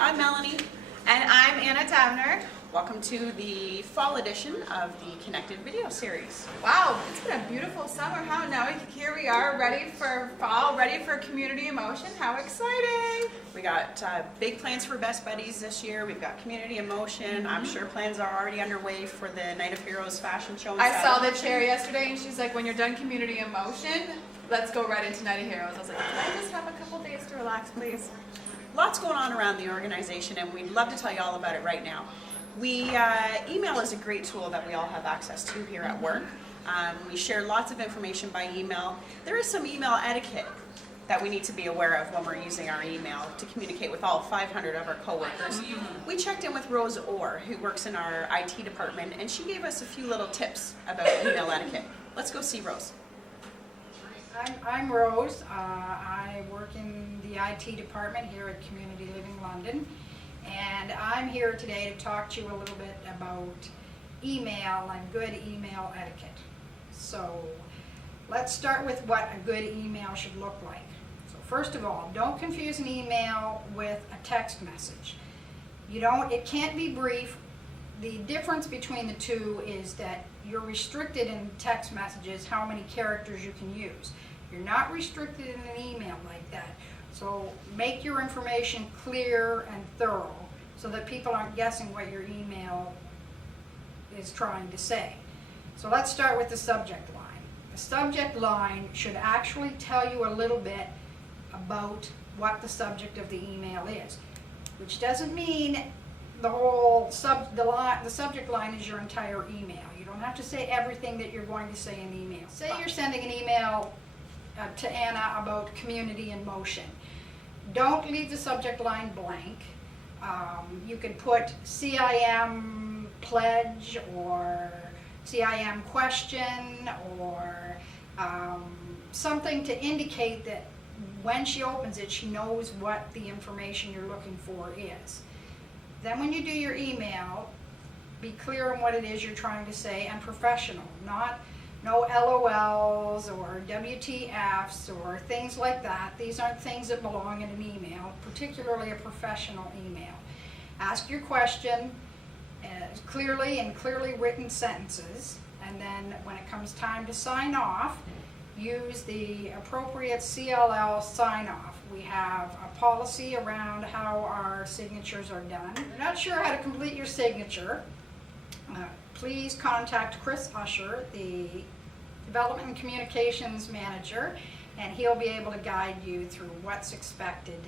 I'm Melanie. And I'm Anna Tavner. Welcome to the fall edition of the Connected video series. Wow, it's been a beautiful summer. How now here we are, ready for fall, ready for community emotion. How exciting! We got big plans for Best Buddies this year. We've got Community Emotion. I'm sure plans are already underway for the Night of Heroes fashion show. I saw the chair yesterday and she's like, when you're done community emotion, let's go right into Night of Heroes. I was like, can I just have a couple days to relax, please? Lots going on around the organization, and we'd love to tell you all about it right now. Email is a great tool that we all have access to here at work. We share lots of information by email. There is some email etiquette that we need to be aware of when we're using our email to communicate with all 500 of our coworkers. We checked in with Rose Orr, who works in our IT department, and she gave us a few little tips about email etiquette. Let's go see Rose. I'm Rose. I work in the IT department here at Community Living London, and I'm here today to talk to you a little bit about email and good email etiquette. So let's start with what a good email should look like. So first of all, don't confuse an email with a text message. It can't be brief. The difference between the two is that you're restricted in text messages how many characters you can use. You're not restricted in an email like that. So make your information clear and thorough so that people aren't guessing what your email is trying to say. So let's start with the subject line. The subject line should actually tell you a little bit about what the subject of the email is, which doesn't mean the subject line is your entire email. You don't have to say everything that you're going to say in the email. Say you're sending an email to Anna about community in motion. Don't leave the subject line blank. You can put CIM pledge or CIM question or something to indicate that when she opens it, she knows what the information you're looking for is. Then when you do your email, be clear on what it is you're trying to say and professional, no LOLs or WTFs or things like that. These aren't things that belong in an email, particularly a professional email. Ask your question clearly in clearly written sentences, and then when it comes time to sign off, use the appropriate CLL sign-off. We have a policy around how our signatures are done. If you're not sure how to complete your signature, please contact Chris Usher, the Development and Communications Manager, and he'll be able to guide you through what's expected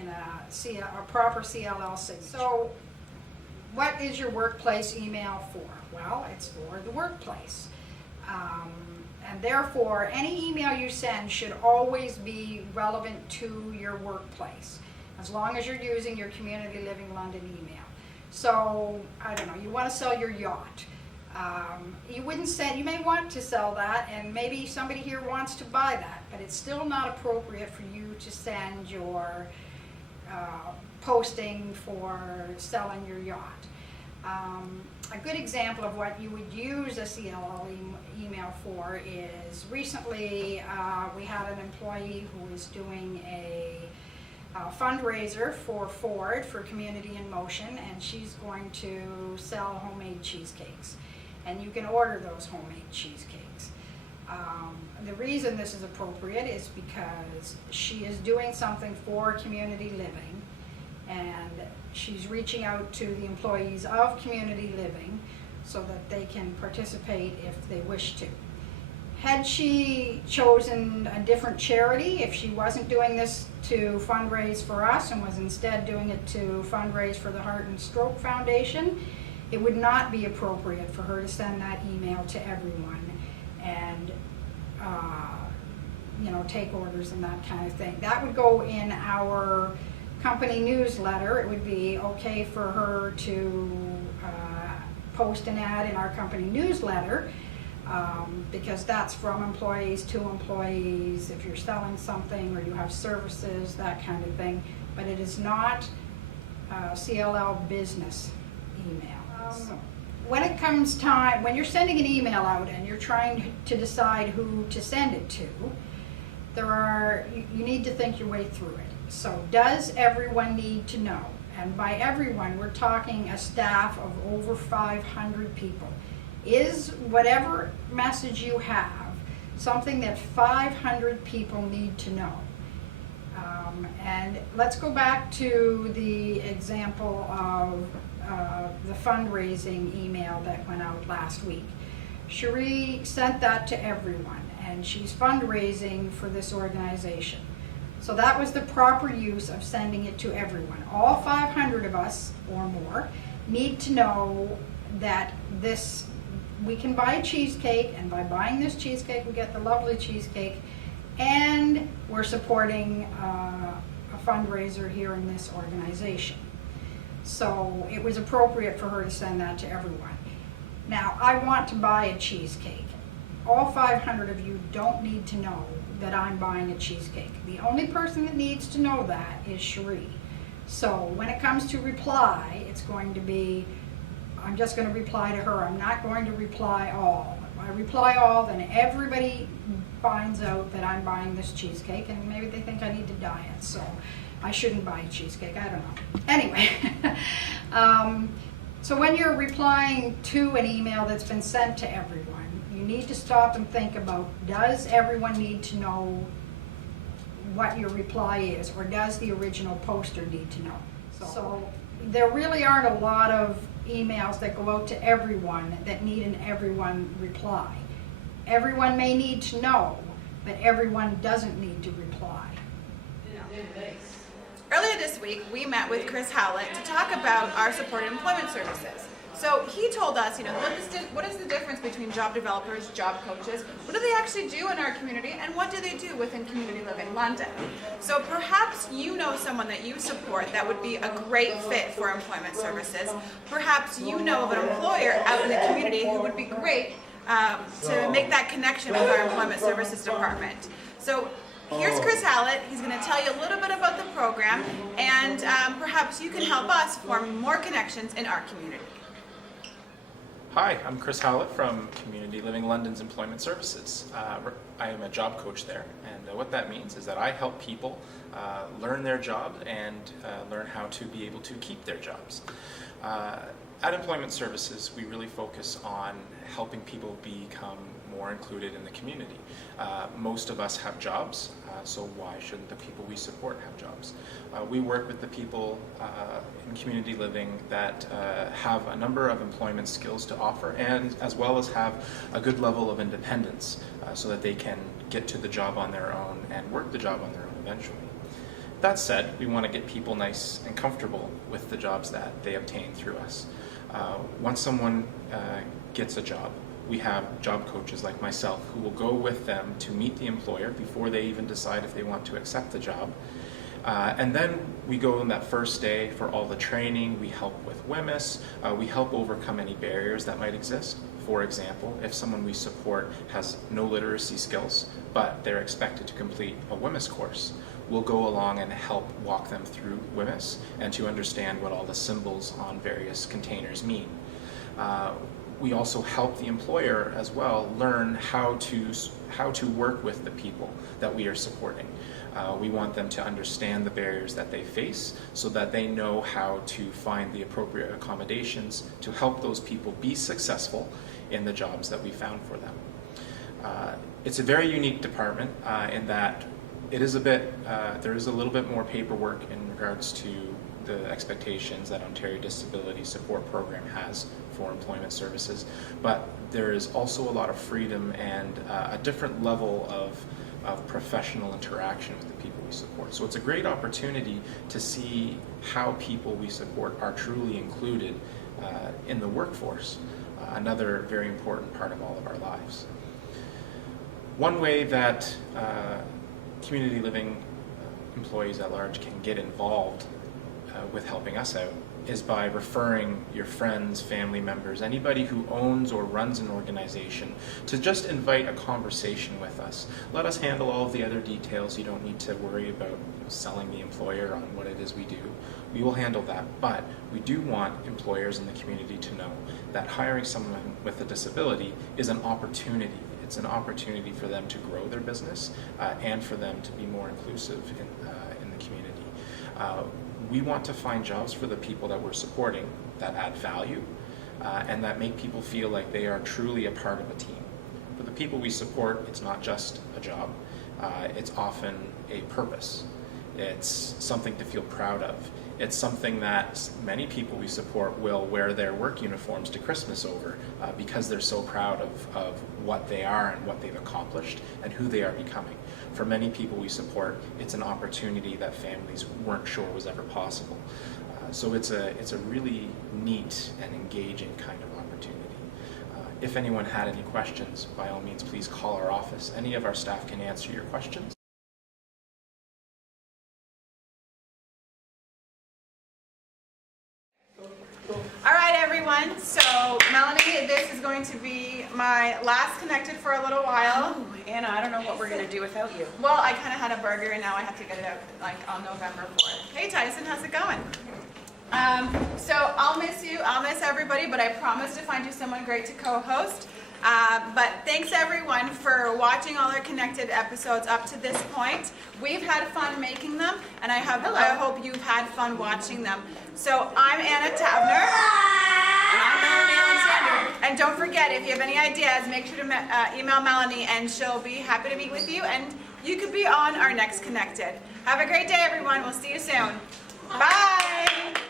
in a proper CLL signature. So, what is your workplace email for? Well, it's for the workplace. And therefore, any email you send should always be relevant to your workplace, as long as you're using your Community Living London email. So, I don't know, you want to sell your yacht. You may want to sell that, and maybe somebody here wants to buy that, but it's still not appropriate for you to send your posting for selling your yacht. A good example of what you would use a CLL email for is recently we had an employee who was doing a fundraiser for Ford for Community in Motion, and she's going to sell homemade cheesecakes, and you can order those homemade cheesecakes. The reason this is appropriate is because she is doing something for community living, and she's reaching out to the employees of Community Living so that they can participate if they wish to. Had she chosen a different charity, if she wasn't doing this to fundraise for us and was instead doing it to fundraise for the Heart and Stroke Foundation, it would not be appropriate for her to send that email to everyone and take orders and that kind of thing. That would go in our company newsletter. It would be okay for her to post an ad in our company newsletter because that's from employees to employees, if you're selling something or you have services, that kind of thing. But it is not CLL business email. When it comes time, when you're sending an email out and you're trying to decide who to send it to, you need to think your way through it. So does everyone need to know? and by everyone, we're talking a staff of over 500 people. Is whatever message you have something that 500 people need to know? And let's go back to the example of the fundraising email that went out last week. Cherie sent that to everyone, and she's fundraising for this organization. So that was the proper use of sending it to everyone. All 500 of us or more need to know that we can buy a cheesecake, and by buying this cheesecake we get the lovely cheesecake, and we're supporting a fundraiser here in this organization. So it was appropriate for her to send that to everyone. Now, I want to buy a cheesecake. All 500 of you don't need to know that I'm buying a cheesecake. The only person that needs to know that is Cherie. So when it comes to reply, it's going to be, I'm just going to reply to her. I'm not going to reply all. If I reply all, then everybody finds out that I'm buying this cheesecake, and maybe they think I need to diet, so I shouldn't buy a cheesecake. I don't know. Anyway, so when you're replying to an email that's been sent to everyone, you need to stop and think about, does everyone need to know what your reply is, or does the original poster need to know? So there really aren't a lot of emails that go out to everyone that need an everyone reply. Everyone may need to know, but everyone doesn't need to reply. Earlier this week, we met with Chris Howlett to talk about our supported employment services. So he told us, what is the difference between job developers, job coaches, what do they actually do in our community, and what do they do within Community Living London? So perhaps you know someone that you support that would be a great fit for employment services. Perhaps you know of an employer out in the community who would be great to make that connection with our employment services department. So here's Chris Howlett. He's going to tell you a little bit about the program, and perhaps you can help us form more connections in our community. Hi, I'm Chris Howlett from Community Living London's Employment Services. I am a job coach there, and what that means is that I help people learn their job and learn how to be able to keep their jobs. At Employment Services, we really focus on helping people become more included in the community. Most of us have jobs, so why shouldn't the people we support have jobs? We work with the people in community living that have a number of employment skills to offer, and as well as have a good level of independence so that they can get to the job on their own and work the job on their own eventually. That said, we want to get people nice and comfortable with the jobs that they obtain through us. Once someone gets a job, we have job coaches like myself who will go with them to meet the employer before they even decide if they want to accept the job. And then we go on that first day for all the training. We help with WMIS. We help overcome any barriers that might exist. For example, if someone we support has no literacy skills, but they're expected to complete a WMIS course, we'll go along and help walk them through WMIS and to understand what all the symbols on various containers mean. We also help the employer as well learn how to work with the people that we are supporting. We want them to understand the barriers that they face so that they know how to find the appropriate accommodations to help those people be successful in the jobs that we found for them. It's a very unique department in that it is there is a little bit more paperwork in regards to the expectations that Ontario Disability Support Program has for employment services, but there is also a lot of freedom and a different level of professional interaction with the people we support. So it's a great opportunity to see how people we support are truly included in the workforce, another very important part of all of our lives. One way that community living employees at large can get involved with helping us out is by referring your friends, family members, anybody who owns or runs an organization to just invite a conversation with us. Let us handle all of the other details. You don't need to worry about selling the employer on what it is we do. We will handle that, but we do want employers in the community to know that hiring someone with a disability is an opportunity. It's an opportunity for them to grow their business and for them to be more inclusive in the community. we want to find jobs for the people that we're supporting that add value and that make people feel like they are truly a part of a team. For the people we support, it's not just a job. It's often a purpose. It's something to feel proud of. It's something that many people we support will wear their work uniforms to Christmas over because they're so proud of what they are and what they've accomplished and who they are becoming. For many people we support, it's an opportunity that families weren't sure was ever possible. So it's a really neat and engaging kind of opportunity. If anyone had any questions, by all means, please call our office. Any of our staff can answer your questions. All right, everyone. So, Melanie, this is going to be my last Connected for a little while. Oh, Anna, I don't know what we're going to do without you. Well, I kind of had a burger, and now I have to get it out like on November 4th. Hey, Tyson, how's it going? So I'll miss you. I'll miss everybody, but I promise to find you someone great to co-host. But thanks everyone for watching all our Connected episodes up to this point. We've had fun making them, and I hope you've had fun watching them. So I'm Anna Tavner. And I'm Melanie Alexander. And don't forget, if you have any ideas, make sure to email Melanie, and she'll be happy to meet with you, and you could be on our next Connected. Have a great day, everyone. We'll see you soon. Bye.